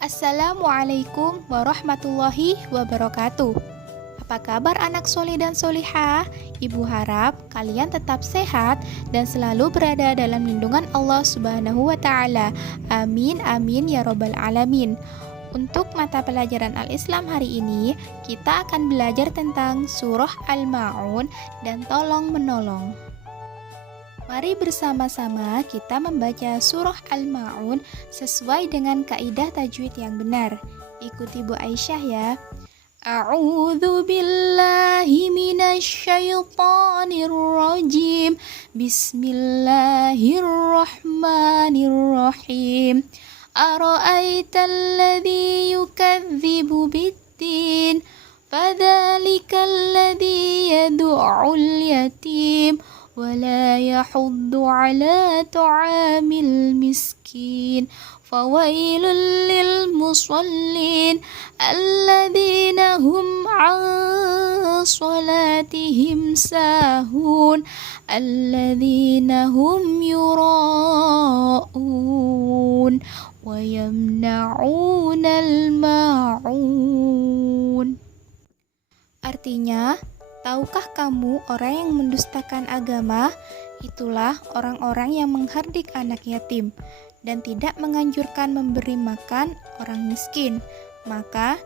Assalamualaikum warahmatullahi wabarakatuh. Apa kabar anak soleh dan solihah? Ibu harap kalian tetap sehat dan selalu berada dalam lindungan Allah Subhanahu wa Ta'ala. Amin, amin ya Rabbal 'Alamin. Untuk mata pelajaran Al-Islam hari ini, kita akan belajar tentang Surah Al-Ma'un dan tolong menolong. Mari bersama-sama kita membaca surah Al-Ma'un sesuai dengan kaidah tajwid yang benar. Ikuti Bu Aisyah ya. A'udzu billahi minasy syaithanir rajim. Bismillahirrahmanirrahim. Ara'aital ladzi yukadzibu bid-din? Fadzalikal ladzi yad'ul yatim. ولا يحض على طعام المسكين فويل للمصلين الذين هم عن صلاتهم ساهون الذين هم يراءون ويمنعون الماعون. Artinya, tahukah kamu orang yang mendustakan agama? Itulah orang-orang yang menghardik anak yatim dan tidak menganjurkan memberi makan orang miskin. Maka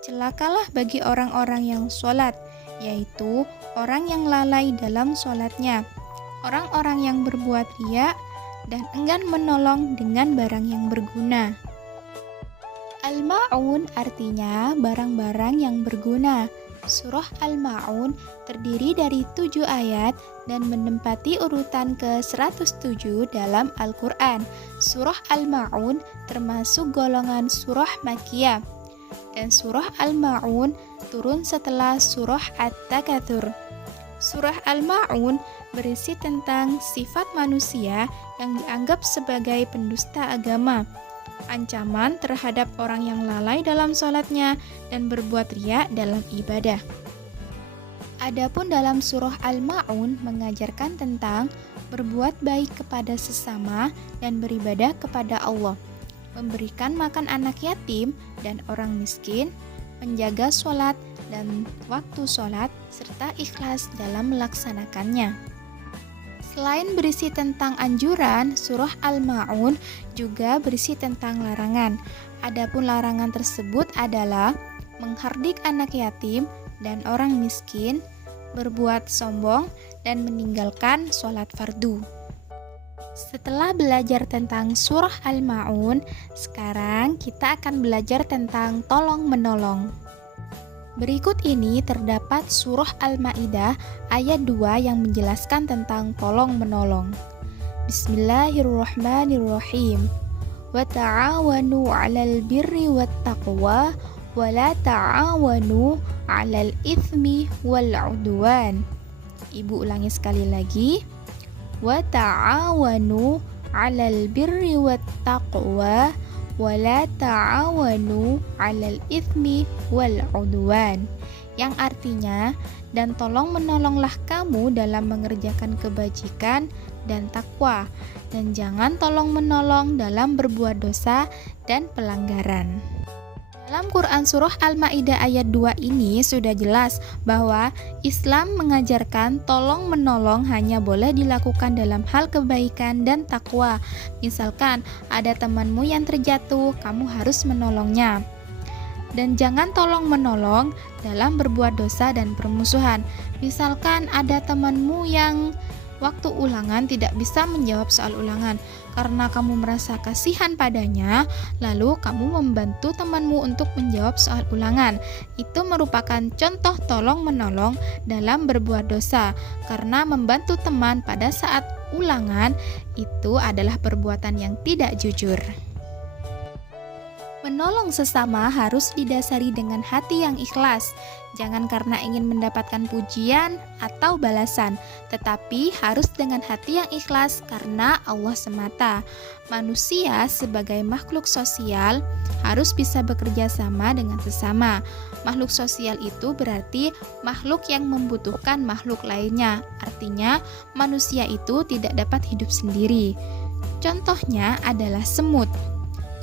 celakalah bagi orang-orang yang sholat, yaitu orang yang lalai dalam sholatnya, orang-orang yang berbuat riya dan enggan menolong dengan barang yang berguna. Al-Ma'un artinya barang-barang yang berguna. Surah Al-Ma'un terdiri dari 7 ayat dan menempati urutan ke-107 dalam Al-Quran. Surah Al-Ma'un termasuk golongan surah Makkiyah. Dan surah Al-Ma'un turun setelah surah At-Takatsur. Surah Al-Ma'un berisi tentang sifat manusia yang dianggap sebagai pendusta agama, ancaman terhadap orang yang lalai dalam sholatnya dan berbuat riya dalam ibadah. Adapun dalam surah Al-Ma'un mengajarkan tentang berbuat baik kepada sesama dan beribadah kepada Allah, memberikan makan anak yatim dan orang miskin, menjaga sholat dan waktu sholat, serta ikhlas dalam melaksanakannya. Selain berisi tentang anjuran, surah Al-Ma'un juga berisi tentang larangan. Adapun larangan tersebut adalah menghardik anak yatim dan orang miskin, berbuat sombong, dan meninggalkan sholat fardu. Setelah belajar tentang surah Al-Ma'un, sekarang kita akan belajar tentang tolong menolong. Berikut ini terdapat surah Al-Maidah ayat 2 yang menjelaskan tentang tolong menolong. Bismillahirrahmanirrahim. Wa ta'awanu 'alal birri wat taqwa wa la ta'awanu 'alal itsmi wal 'udwan. Ibu ulangi sekali lagi. Wa ta'awanu 'alal birri wat taqwa wala ta'awanu 'alal itsmi wal 'udwan, yang artinya, dan tolong menolonglah kamu dalam mengerjakan kebajikan dan takwa, dan jangan tolong menolong dalam berbuat dosa dan pelanggaran. Dalam Quran Surah Al-Maidah ayat 2 ini sudah jelas bahwa Islam mengajarkan tolong menolong hanya boleh dilakukan dalam hal kebaikan dan takwa. Misalkan ada temanmu yang terjatuh, kamu harus menolongnya. Dan jangan tolong menolong dalam berbuat dosa dan permusuhan. Misalkan ada temanmu yang waktu ulangan tidak bisa menjawab soal ulangan, karena kamu merasa kasihan padanya, lalu kamu membantu temanmu untuk menjawab soal ulangan. Itu merupakan contoh tolong menolong dalam berbuat dosa, karena membantu teman pada saat ulangan itu adalah perbuatan yang tidak jujur. Menolong sesama harus didasari dengan hati yang ikhlas. Jangan karena ingin mendapatkan pujian atau balasan, tetapi harus dengan hati yang ikhlas karena Allah semata. Manusia sebagai makhluk sosial harus bisa bekerja sama dengan sesama. Makhluk sosial itu berarti makhluk yang membutuhkan makhluk lainnya. Artinya, manusia itu tidak dapat hidup sendiri. Contohnya adalah semut.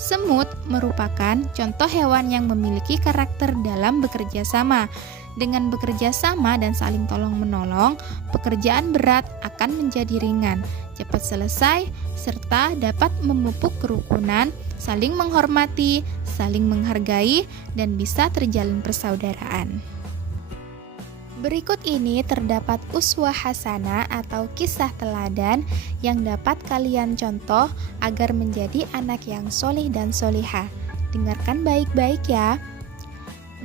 Semut merupakan contoh hewan yang memiliki karakter dalam bekerja sama. Dengan bekerja sama dan saling tolong-menolong, pekerjaan berat akan menjadi ringan, cepat selesai, serta dapat memupuk kerukunan, saling menghormati, saling menghargai, dan bisa terjalin persaudaraan. Berikut ini terdapat uswah hasanah atau kisah teladan yang dapat kalian contoh agar menjadi anak yang solih dan solihah. Dengarkan baik-baik ya.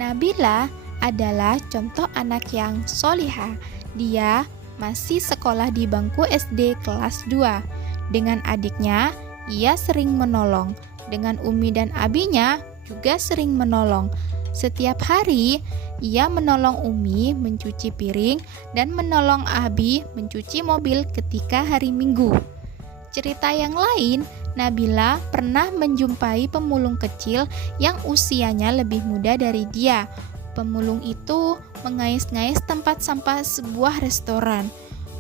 Nabila adalah contoh anak yang solihah. Dia masih sekolah di bangku SD kelas 2. Dengan adiknya, ia sering menolong. Dengan Umi dan abinya juga sering menolong. Setiap hari, ia menolong Umi mencuci piring dan menolong Abi mencuci mobil ketika hari Minggu. Cerita yang lain, Nabila pernah menjumpai pemulung kecil yang usianya lebih muda dari dia. Pemulung itu mengais-ngais tempat sampah sebuah restoran.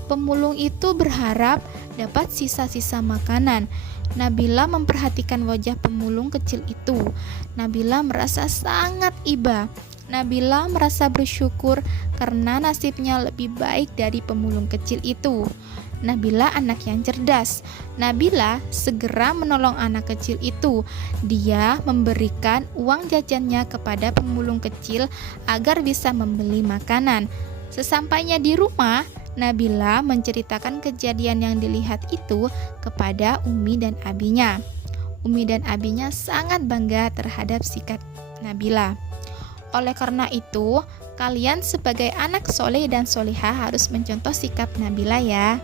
Pemulung itu berharap dapat sisa-sisa makanan. Nabila memperhatikan wajah pemulung kecil itu. Nabila merasa sangat iba. Nabila merasa bersyukur karena nasibnya lebih baik dari pemulung kecil itu. Nabila anak yang cerdas. Nabila segera menolong anak kecil itu. Dia memberikan uang jajannya kepada pemulung kecil agar bisa membeli makanan. Sesampainya di rumah, Nabila menceritakan kejadian yang dilihat itu kepada Umi dan abinya. Umi dan abinya sangat bangga terhadap sikap Nabila. Oleh karena itu, kalian sebagai anak soleh dan solihah harus mencontoh sikap Nabila ya.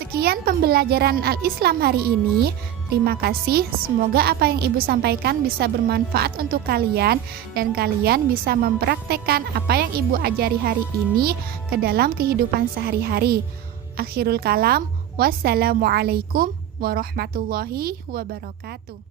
Sekian pembelajaran Al-Islam hari ini. Terima kasih. Semoga apa yang Ibu sampaikan bisa bermanfaat untuk kalian dan kalian bisa mempraktekkan apa yang Ibu ajari hari ini ke dalam kehidupan sehari-hari. Akhirul kalam, wassalamualaikum warahmatullahi wabarakatuh.